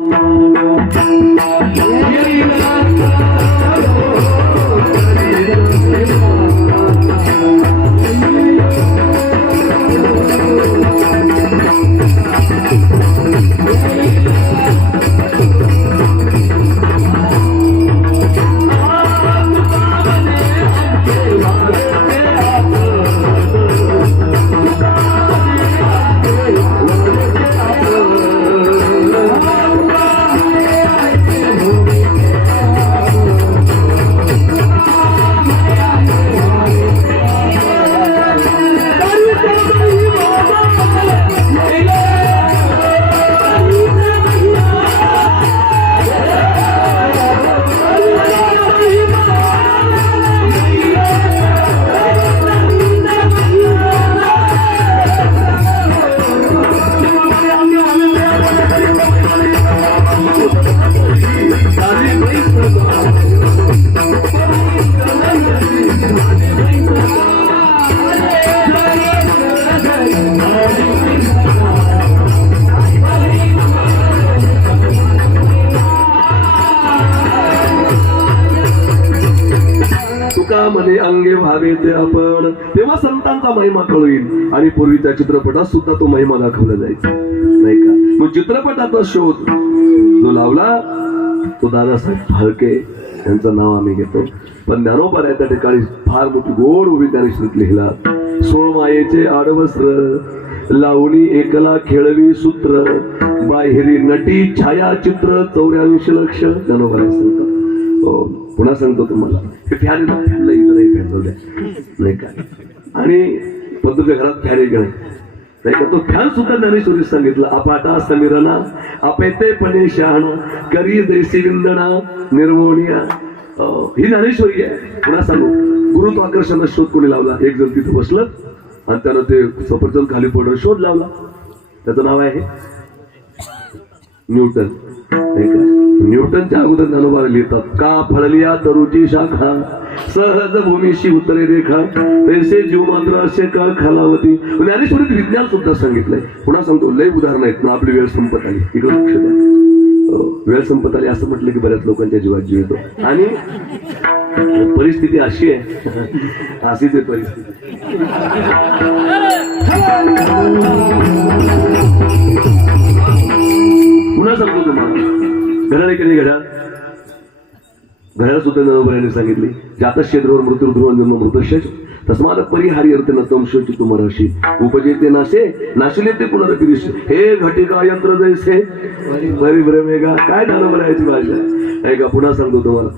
Yeah, yeah, yeah. तुका म्हणे अंगे व्हावे ते आपण. तेव्हा संतांचा महिमा कळवीन. आणि पूर्वीच्या चित्रपटात सुद्धा तो महिमा दाखवला जायचा. नाही का? मग चित्रपटाचा शोध जो लावला तो दादासाहेब फाळके यांचं नाव आम्ही घेतो. पण ज्ञानोबा त्या ठिकाणी फार मोठी गोड उभी त्याने श्रुत लिहिला. सोमायेचे आडवस्त्र लावणी एकला खेळवी सूत्र बाहेरी नटी छायाचित्र चौऱ्याऐंशी लक्ष. ज्ञानोबा सांगतात. हो, पुन्हा सांगतो तुम्हाला. हे फॅन ना, फॅनला नाही द्या. नाही का? आणि पण तुझ्या घरात फॅन एक का नाही? का? तो फॅन सुद्धा ज्ञानेश्वरी सांगितलं अपाटा समीरणा अपेतेपणे शहाणा करी देसी विंदणा निर्मोनिया ही ज्ञानेश्वरी आहे. पुन्हा सांगू. गुरुत्वाकर्षणाचा शोध कोणी लावला? एक जण तिथं बसलं आणि त्यानं ते सफरचंद खाली पडलं शोध लावला. त्याचं नाव आहे न्यूटन. नाही का? न्यूटनच्या अगोदर ज्ञानोबा लिहितात का फळलिया तरुची शाखा? सहज भूमीशी उत्तरे रेखा. तैसे जीव मात्र असे का खालावती. म्हणजे ज्ञानेश्वरीत विज्ञान सुद्धा सांगितलंय. पुन्हा सांगतो लय उदाहरण आहेत ना आपली वेळ संपत आली. इकडे लक्ष द्या. वेळ संपत आली असं म्हटलं की बऱ्याच लोकांच्या जीवात जीव येतो. आणि परिस्थिती अशी आहे. अशीच आहे परिस्थिती. पुन्हा सांगतो तुम्हाला घड्याळ केली घडा घड्याळ? सुद्धा नवबऱ्याने सांगितली. जात क्षेत्रवर मृत्यू ध्रुव जन्म मृतशेष तस्मात परिहारी अर्थ न तमशोची तुमराशी उपजेते नाशे नाशिले ते पुनरपी हे घटिका यंत्र जैसे. परिभ्रम हे का काय ज्ञानोबरायाची भाषा? आहे का पुन्हा सांगतो तुम्हाला.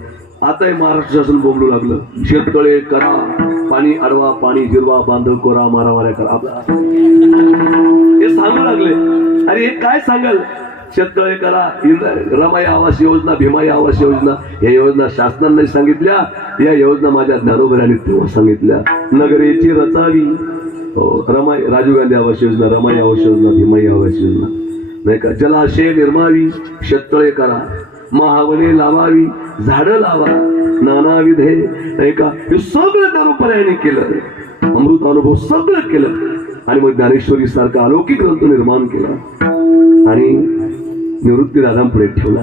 आता हे महाराष्ट्र शासन बोंबलू लागलं. शेततळे करा. पाणी अडवा पाणी गिरवा बांधव कोरा मारा माऱ्या करा. आपला हे सांगू लागले. अरे हे काय सांगाल? शेततळे करा. रमाई आवास योजना भीमाई आवास योजना या योजना शासनाने सांगितल्या. या योजना माझ्या ज्ञानोबराने तेव्हा सांगितल्या. नगरेची रचावी. हो, रमाई राजीव गांधी आवास योजना रमाई आवास योजना भीमाई आवास योजना. नाही का? जलाशय निर्मावी शेततळे करा. महावने लावावी झाडं लावा. नानाविधे नाही का? हे सगळं ज्ञानोबरायाने केलं. अमृत अनुभव सगळं केलं. आणि मग ज्ञानेश्वरी सारखा अलौकिक ग्रंथ निर्माण केला. आणि निवृत्ती दादांपुढे ठेवला.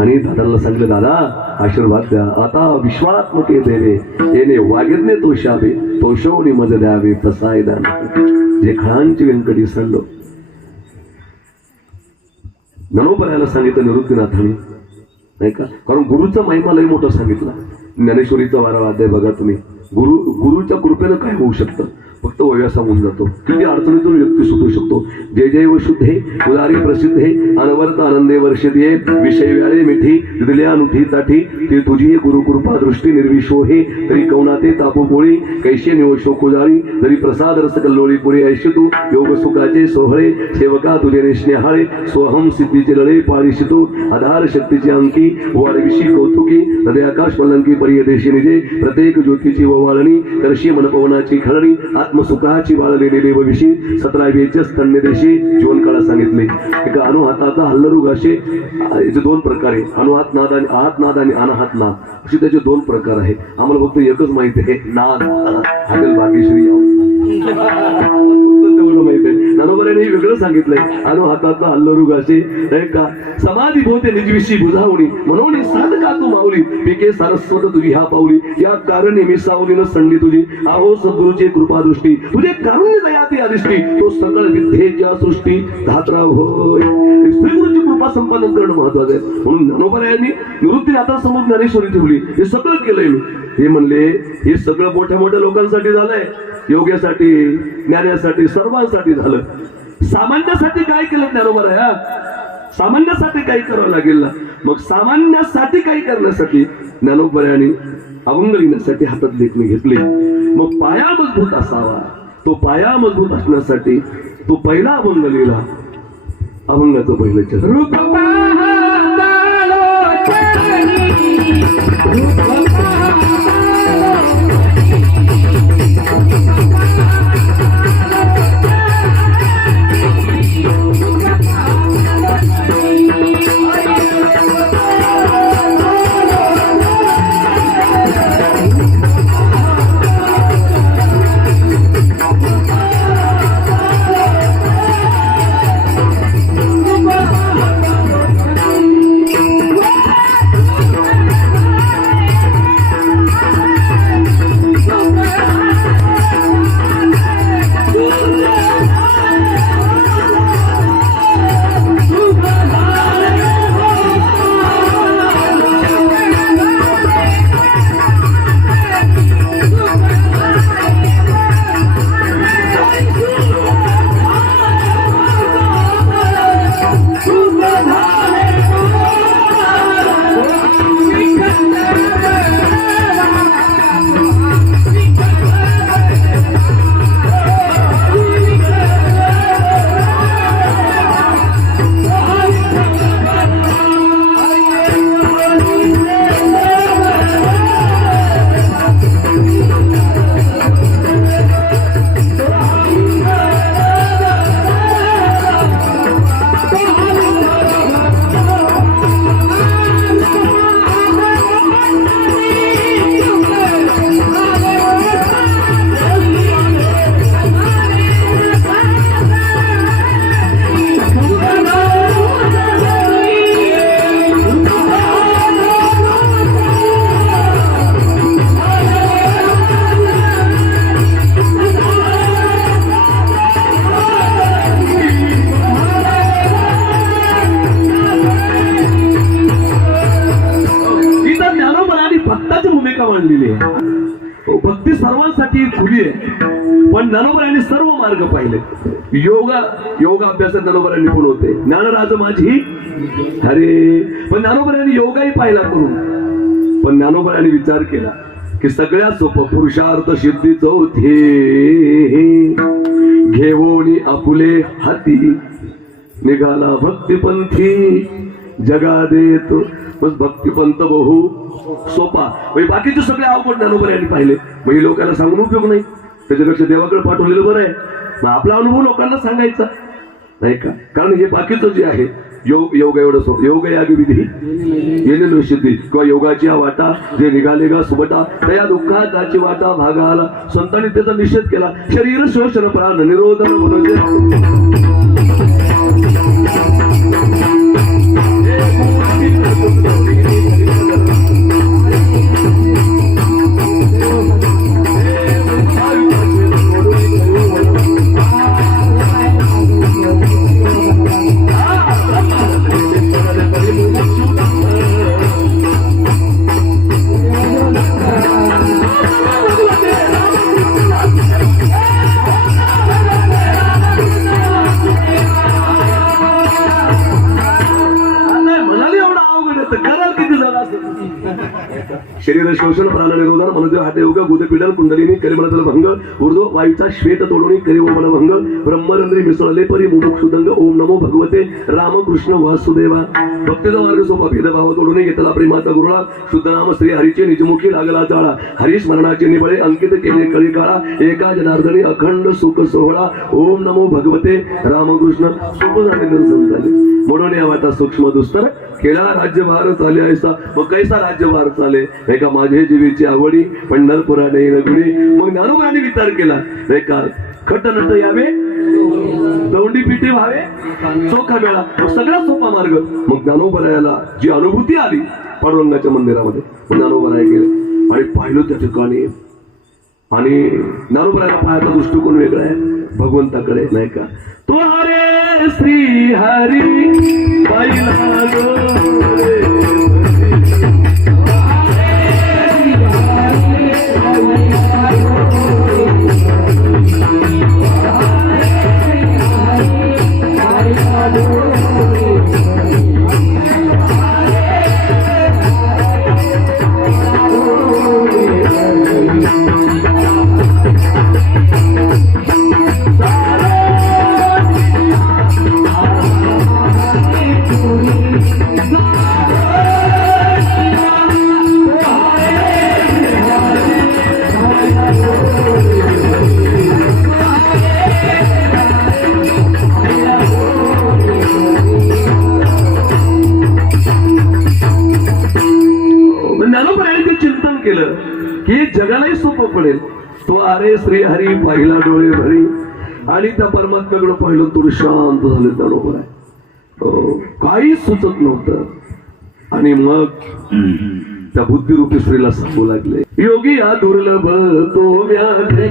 आणि दादाला सांगितलं दादा आशीर्वाद द्या. आता विश्वात्मके देवे. येणे वागिरणे तोषावे तोषवणे तोषवणी मज द्यावे तसाय दान. जे खळांची व्यंकटी सांडलो ननोपरायला सांगितलं निवृत्तीनाथाने. नाही का? कारण गुरुचा महिमा लय मोठा सांगितला. ज्ञानेश्वरीचा वारा वाद्य बघा तुम्ही. गुरु गुरुच्या कृपेनं काय होऊ शकतं? फक्त वयसा होऊन जातो. किती अडचणीतून व्यक्ती सुटू शकतो. जय जय व शुद्धे उदारी प्रसिद्धे अनवर्त आनंदे वर्षिते विषय व्याळे मिठी दिल्या नुठी ताठी. ते तुझी गुरुकृपा दृष्टी निर्विशो हे. तरी कवनाते तापोपोळी कैशे निवशो कुजाळी तरी प्रसाद रस कल्लोळी पुरी ऐशी तू. योग सुखाचे सोहळे सेवका तुझे रे स्नेहाळे सोहम सिद्धीचे लढे पाळीशी तू. आधार शक्तीची अंकी वारविशी कौतुकी. हृदय आकाश पलंकी परिय निजे. प्रत्येक ज्योतीची ववाळणी. करशी मनपवनाची खळणी आत्मसुखाची देवविशी सतरा वेच स्तन्य देशी जीवन काळात सांगितले. एका अनुहाताचा हल्लरुग असे याचे दोन प्रकार आहे अनुहात नाद आणि आहात नाद आणि अनाहात नाद. असे त्याचे दोन प्रकार आहेत. आम्हाला फक्त एकच माहिती आहे नाद. हागल भाग्यश्री ननोबऱ्याने वेगळं सांगितलंय. अनो हाताचा हल्लरू घासे का? समाधी भोवते निजविषयी बुझावणी. म्हणून साधका तू माऊली? पिके सारस्वत तुझी हा पावली या कारणे मी सावलीनं संडी तुझी. आहो सद्गुरूची कृपादृष्टी तुझे कारुण्य दयाती अधिष्टी तो सकळ विद्येच्या सृष्टी. धात्रा होय. श्रीगुरूची कृपा संपादन करणं महत्वाचं आहे. म्हणून ननोबऱ्यांनी निवृत्ती आता समोर ज्ञानेश्वरी ठेवली. हे सगळं केलंय मी. हे म्हणले हे सगळं मोठ्या मोठ्या लोकांसाठी झालंय. योग्यासाठी ज्ञानासाठी सर्वांसाठी झालं. सामान्यासाठी काय केलं ज्ञानोबर आहे हा? सामान्यासाठी काही करावं लागेल ना. मग सामान्यासाठी काही करण्यासाठी ज्ञानोपर्याने अभंग लिहिण्यासाठी हातात लेखणी घेतली. मग पाया मजबूत असावा. तो पाया मजबूत असण्यासाठी तो पहिला अभंग लिहिला. अभंगाचं पहिलं चरण. योगा योगा अभ्यासात कोण होते. ज्ञानराज माझी. अरे पण ज्ञानोबरांनी योगाही पाहिला करून. पण ज्ञानोबरांनी विचार केला की सगळ्यात सोपं पुरुषार्थ सिद्धी चौथे. घेवोनी आपुले हाती. निघाला भक्तिपंथी. जगा देतो. बस भक्तिपंत बहु सोपा. म्हणजे बाकीचे सगळे अवघड ज्ञानोबर यांनी पाहिले म्हणजे लोकांना सांगून उपयोग नाही. त्याच्यापेक्षा देवाकडे पाठवलेलं बरं आहे. मग आपला अनुभव लोकांना सांगायचा. नाही का? कारण हे बाकीचं जे आहे योग योग एवढं योग याग विधी येणे सिद्धी किंवा योगाची हा वाटा जे निघाले गा सुबटा त्या दुःखात त्याची वाटा भागाला संतांनी त्याचा निषेध केला. शरीर शोषण प्राण निरोधन म्हणून शरीर शोषण प्राणनिरोधन निरोधन हातयोग हाते कुंडलिनी करिमनाथल भंग ऊर्ध्व वायूचा श्वेत तोडून करी मन भंग ब्रह्मरंद्री मिसळले परी मुमुख सुदंग ओम नमो भगवते रामकृष्ण वासुदेवा. भक्तीचा मार्ग सोपा भेदभाव तोडून घेतला प्रेमाचा गुरुळा शुद्ध नाम श्री हरीचे निजमुखी लागला जाळा हरी स्मरणाचे निबळे अंकित केले कळी काळा एका जनार्दनी अखंड सुख सोहळा ओम नमो भगवते रामकृष्ण सुख झाले दर्शन झाले. म्हणून या वाटा सूक्ष्म दुस्तर केला राज्यभार चाले ऐसा मग कैसा राज्यभार चाले? नाही का माझे जीवीची आवडी पंढरपुराने नगुडी मग ज्ञानोबाने विचार केला नाही का खट नट यावे दौंडी तोंडी पिठी व्हावे चोखा मेळा मग सगळ्यात सोपा मार्ग. मग ज्ञानोबरायाला जी अनुभूती आली पांडुरंगाच्या मंदिरामध्ये ज्ञानोबराय गेले आणि पाहिलं त्या ठिकाणी. आणि ज्ञानोबरायला पाहायचा दृष्टिकोन वेगळा आहे. भगवंताकडे नाही का? तो हरे श्री हरी पाहिला परमात्म्याकडे पाहिलं थोडं शांत झालं ज्ञानोबराय अं, काही सुचत नव्हतं. आणि मग त्या बुद्धिरूपी स्त्रीला सांगू लागले योगी हा दुर्लभ तो व्याधी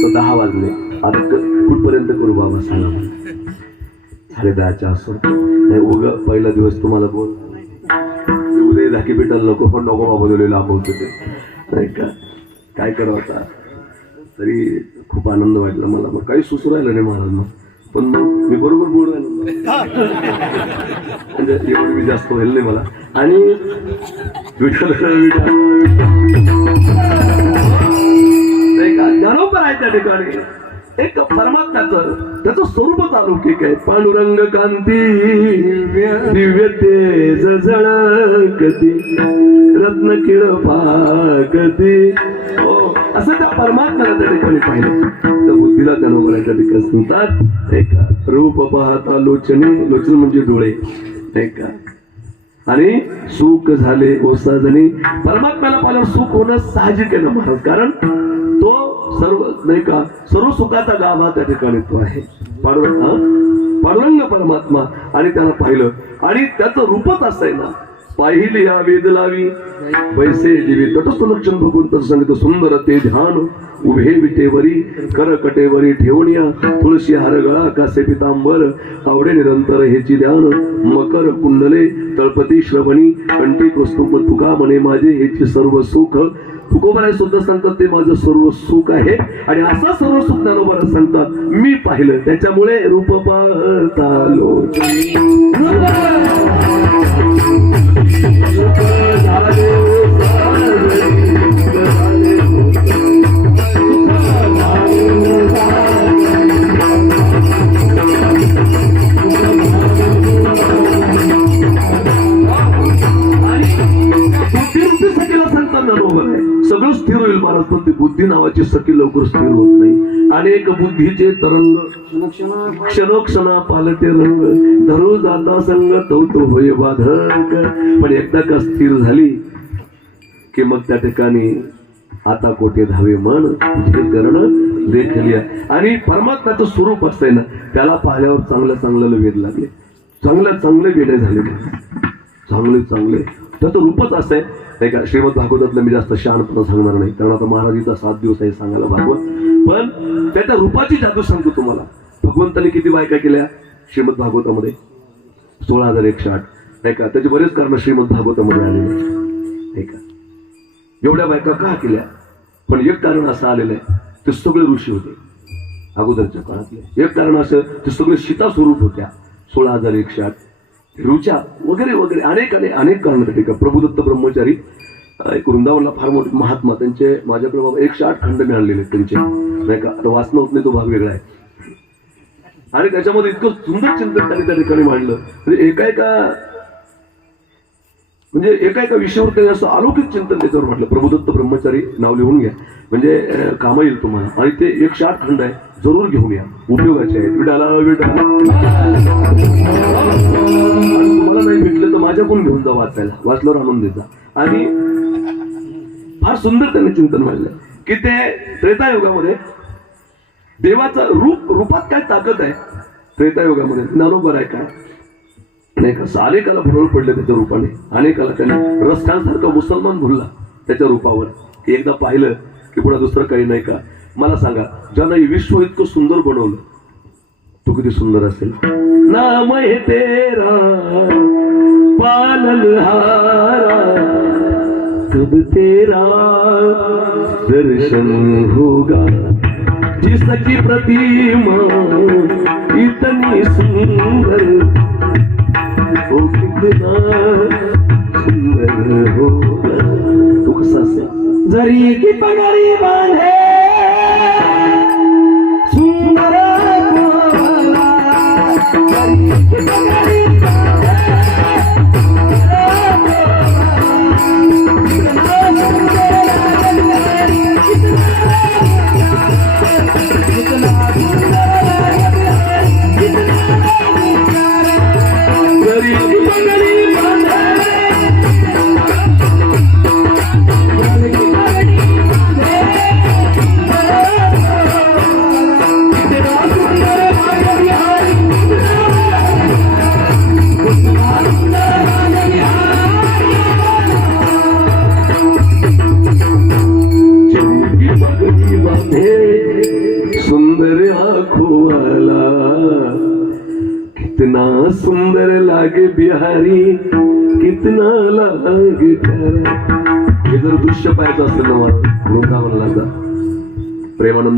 आता दहा वाजले. आता कुठपर्यंत करू बाबा सांगा. साडे दहाच्या असं. नाही उग पहिला दिवस तुम्हाला बोल. उदय झाकी भेटायला नको पण नको बाबा दिलेलं लाभवतो ते. नाही का? काय करावं आता? तरी खूप आनंद वाटला मला. मग काही सुसू राहिलं नाही महाराज मग. पण मग मी बरोबर बोल राहिलो. म्हणजे एवढं मी जास्त व्हायला नाही मला. आणि विठ्ठल विठ्ठल. नाही का ज्ञानोबर आहे त्या ठिकाणी. एक परमात्म्याचं त्याचं स्वरूपच अलौकिक आहे पांडुरंग कांती दिव्य तेज झळकती रत्न किळ पाकती. हो, असं त्या परमात्म्याला त्या ठिकाणी पाहिलं. त्या बुद्धीला त्या आहे त्या ठिकाणी सांगतात नाही रूप पाहता लोचने. लोचन म्हणजे डोळे ऐका आणि सुख झाले ओसा जणी परमात्म्याला पाहिलं सुख होणं साहजिक आहे ना महाराज. कारण सर्व नाही का सर्व सुखाचा गाभा त्या ठिकाणी तो आहे. पांडुरंग पांडुरंग परमात्मा. आणि त्याला पाहिलं. आणि त्याचं रूपच असं आहे ना पाहिली या वेद लावी. पैसे जीवे तटस्थ लक्षण भगवंत सांगितलं सुंदर ते ध्यान. उभे विटेवरी कर कटेवरी ठेवणिया. तुळशी हरगळा कासे पितांबर. आवडे निरंतर हेची ध्यान. मकर कुंडले तळपती श्रवणी. कंठी कस्तुभ तुका म्हणे माझे हेचे सर्व सुख. तुकोबराय सुद्धा सांगतात ते माझं सर्व सुख आहे. आणि असं सर्व सुख ज्ञानोबरा सांगतात. मी पाहिलं. त्याच्यामुळे रूप पाहतालो सगळं स्थिर होईल महाराज पण ती बुद्धी नावाची सखी लवकर स्थिर होत नाही. अनेक बुद्धीचे तरंग क्षणोक्षणा पालटे रंग. धरू जाता संग तो तो होय बाधक पण एकदा का स्थिर झाली की मग त्या ठिकाणी आता कोठे धावे मन तुझे चरण देखली आणि परमात्म्याचं स्वरूप असतंय ना त्याला पाहिल्यावर चांगलं चांगलं वेद लागले. चांगलं चांगले वेडे झाले चांगले चांगले. त्याचं रूपच असं आहे. नाही का श्रीमद भागवतातलं मी जास्त शहाणपणा सांगणार नाही. कारण आता महाराजीचा सात दिवस आहे सांगायला भागवत. पण त्याच्या रूपाची जादू सांगतो तुम्हाला. भगवंताने किती बायका केल्या? श्रीमद भागवतामध्ये. सोळा हजार एकशे आठ. नाही का? त्याचे बरेच कारण श्रीमद भागवतामध्ये आलेले नाही का? एवढ्या बायका का केल्या? पण एक कारण असं आलेलं आहे. ते सगळे ऋषी होते. अगोदरच्या काळातले. एक कारण असं ते सगळे सीता स्वरूप होत्या. सोळा हजार एकशे आठ. रुचा वगैरे वगैरे अनेक अनेक अनेक कारण ठीक का? प्रभुदत्त ब्रह्मचारी एक वृंदावनला फार मोठे महात्मा त्यांचे माझ्याकडे बाबा एकशे आठ खंड मी आणलेले आहेत त्यांचे. नाही का? आता वाचणं होत नाही तो भाग वेगळा आहे. आणि त्याच्यामध्ये इतकं सुंदर चिंतन त्यांनी त्या ठिकाणी मांडलं. म्हणजे एका एका म्हणजे एका एका विषयावर त्यांनी असं अलौकिक चिंतन त्याच्यावर म्हटलं. प्रभुदत्त ब्रह्मचारी नाव लिहून घ्या. म्हणजे अं, कामं येईल तुम्हाला. आणि ते एकशे आठ खंड आहे. जरूर घेऊन या. उपयोगाचे आहेत. विडाला विडाला. तुम्हाला नाही भेटलं तर माझ्याकडून घेऊन जा वाचायला. वाचल्यावर आणून देता आणि फार सुंदर त्यांनी चिंतन मांडलं. की ते त्रेतायुगामध्ये देवाचं रूप रूपात काय ताकद आहे? त्रेतायुगामध्ये. ज्ञानोबर आहे काय नाही का अनेकाला भरवळ पडले त्याच्या रूपाने. अनेकाला त्याने रस्त्यांसारखा मुसलमान भुलला त्याच्या रूपावर. की एकदा पाहिलं की पुढे दुसरं काही नाही का? मला सांगा ज्यानं विश्व इतकं सुंदर बनवलं तू किती सुंदर असेल? नाम हे तेरा पालनहारा कब तेरा दर्शन होगा। जिसकी प्रतिमा इतनी सुंदर ओ कितना सुंदर होगा। तो कसा असेल जरी की पगडी बांधे, सुंदर गोवाला. जरी की पगडी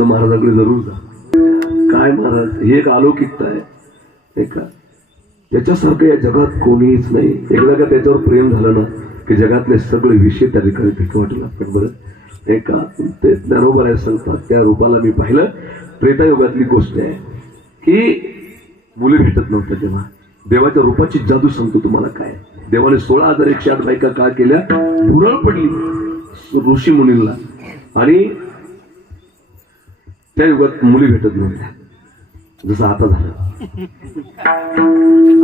प्रेमानंद महाराजाकडे जरूर जा. काय महाराज ही एक अलौकिकता आहे नाही का? त्याच्यासारखं या जगात कोणीच नाही. एकदा का त्याच्यावर प्रेम झालं ना की जगातले सगळे विषय त्या ठिकाणी भेट वाटू लागतात बरं. नाही का? ते ज्ञानोबर सांगतात त्या रूपाला मी पाहिलं. त्रेतायुगातली गोष्ट आहे की मुली भेटत नव्हत्या तेव्हा. देवाच्या रूपाची जादू सांगतो तुम्हाला काय. देवाने सोळा हजार एकशे आठ बायका का केल्या? भुरळ पडली. ऋषी मुनींना. आणि त्या युगात मुली भेटत नव्हत्या. जसं आता झालं.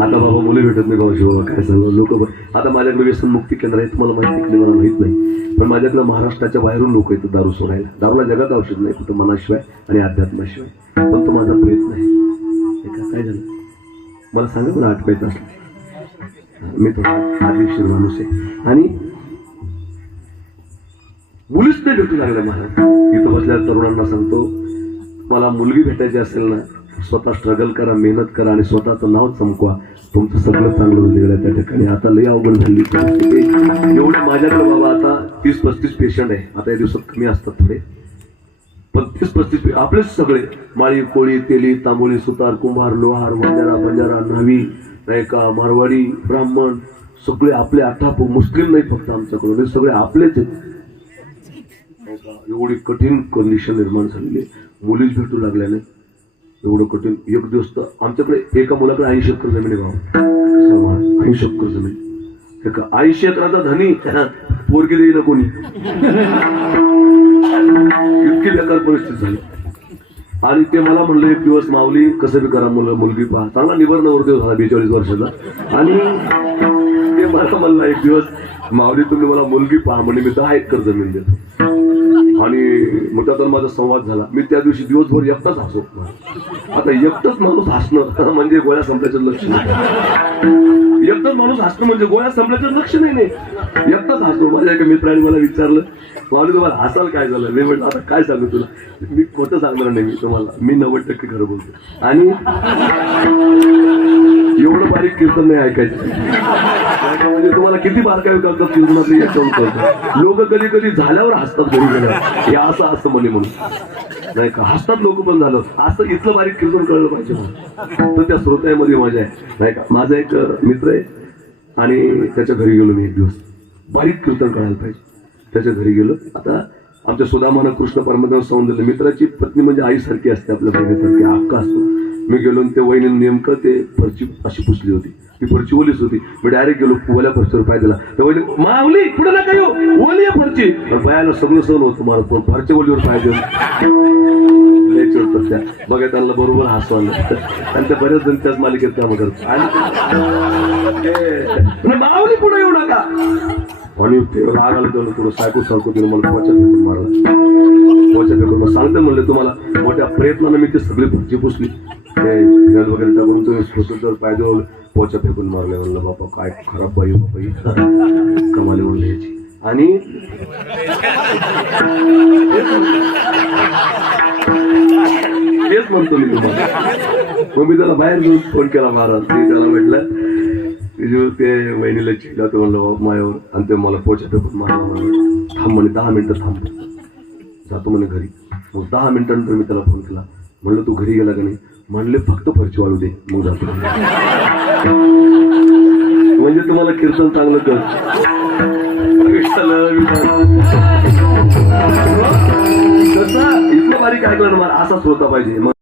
आता बाबा मुली भेटत नाही बाबा बाबा काय सांगू? लोक आता माझ्याकडे व्यसन मुक्ती केंद्र आहे तुम्हाला माहिती नाही मला माहीत नाही. पण माझ्याकडे महाराष्ट्राच्या बाहेरून लोक येतात दारू सोडायला. दारूला जगात औषध नाही कुठं मनाशिवाय आणि अध्यात्माशिवाय. पण तो माझा प्रयत्न आहे. का काय झालं? मला सांगा मला आठवायचं असलं. मी थोडा आदिशीर माणूस आहे. आणि मुलीच नाही भेटू लागल्या मला इथं बसल्या तरुणांना सांगतो मला मुलगी भेटायची असेल ना स्वतः स्ट्रगल करा मेहनत करा आणि स्वतःचं नाव चमकवा. तुमचं सगळं चांगलं होईल त्या ठिकाणी. आता लय अवघड झाली परिस्थिती. एवढे माझ्याकडे बाबा आता तीस पस्तीस पेशंट आहे. आता या दिवसात कमी असतात थोडे. पण तीस पस्तीस आपलेच सगळे. माळी कोळी तेली तांबोळी सुतार कुंभार लोहार बंजारा बंजारा न्हावी नाही का मारवाडी ब्राह्मण सगळे आपले आठाप. मुस्लिम नाही फक्त आमच्याकडून. हे सगळे आपलेच आहेत. एवढी कठीण कंडिशन निर्माण झालेली आहे. मुलीच भेटू लागल्या नाही एवढं कठीण. एक दिवस तर आमच्याकडे एका मुलाकडे ऐंशी एकर जमीन आहे भाऊ. ऐंशी एकर जमीन. एका ऐंशी एकराचा धनी पोरगी देई ना कोणी. इतकी बेकार परिस्थिती झाली. आणि ते मला म्हणलं एक दिवस माऊली कसं बी करा मुलं मुलगी पहा. चांगला निबर नवरदेव झाला बेचाळीस वर्षाचा. आणि ते मला म्हणलं एक दिवस माऊली तुम्ही मला मुलगी पहा म्हणजे मी दहा एकर जमीन देतो. आणि मग तर माझा संवाद झाला. मी त्या दिवशी दिवसभर एकटाच हसो आता म्हणजे एकटंच माणूस हसणं म्हणजे गोळ्या संपल्याचं लक्ष नाही एकटाच माणूस हसणं म्हणजे गोळ्या संपल्याचं लक्ष नाही. नाही एकटाच हसतो. माझ्या एका मित्राने मला विचारलं माऊली तुम्हाला हसाल काय झालं? मी म्हटलं आता काय सांगू तुला? मी खोटं सांगणार नाही मी तुम्हाला. मी नव्वद टक्के खरं बोलतो. आणि एवढं बारीक कीर्तन नाही ऐकायचं. म्हणजे तुम्हाला किती बारकावे कळतात कीर्तनाचं याच्यावर कळतात लोक कधी कधी झाल्यावर हसतात घरी गेल्या हे असं असतं म्हणे म्हणून. नाही का? हसतात लोक पण झालं. असं इथलं बारीक कीर्तन कळलं पाहिजे म्हणून. तर त्या श्रोत्यामध्ये मजा आहे. नाही का? माझा एक मित्र आहे. आणि त्याच्या घरी गेलो मी एक दिवस. बारीक कीर्तन कळायला पाहिजे. त्याच्या घरी गेलो. आता आमच्या सुदामानं कृष्ण परमदेव सौंदर्य मित्राची पत्नी म्हणजे आईसारखी असते आपल्या बहिणीसारखी. हक्क असतो. मी गेलो त्या ते वहिनी नेमकं ते फरची अशी पुसली होती. ती फरची ओलीच होती. मी डायरेक्ट गेलो ओल्या फरशीवर पाय दिला. त्या वहिनी मावली पुढे नका येऊ? ओली आहे फरची. पण पायाला सगळं सहन होतं मला पण फरच्या ओलीवर पाय देऊन लय चिडतात त्या. बघा त्यांना बरोबर हसू आलं. आणि ते बऱ्याच जण त्याच मालिकेत काम करतात. आणि मावली माऊली पुढे येऊ नका. आणि ते राग आलं थोडं सायको सारखं तिने मला पोचा फेकून मारला. पोचा फेकून मग सांगते म्हणलं तुम्हाला मोठ्या प्रयत्नानं मी ते सगळी पुढची पुसली. ते तेल वगैरे टाकून तुम्ही पुसून पाय देऊन पोचा फेकून मारले. म्हणलं बाबा काय खराब बाई बाबा ही कमाली म्हणलं याची आणि तेच म्हणतो मी तुम्हाला. मग मी त्याला बाहेर घेऊन फोन केला महाराज. मी त्याला म्हटलं ते वहिनीला चिडला होतं म्हणलं बाबा मायावर. आणि ते मला पोचा फेकून मारला म्हणलं थांब म्हणे दहा मिनटं थांब. जातो म्हणे घरी. मग दहा मिनिटानंतर मी त्याला फोन केला. म्हणलं तू घरी गेला का नाही? म्हणले फक्त फरची वाढू दे. मग जातो. म्हणजे तुम्हाला कीर्तन चांगलं कर विठ्ठल, विठ्ठल. बारीक ऐकलं ना मला असाच होता पाहिजे. मग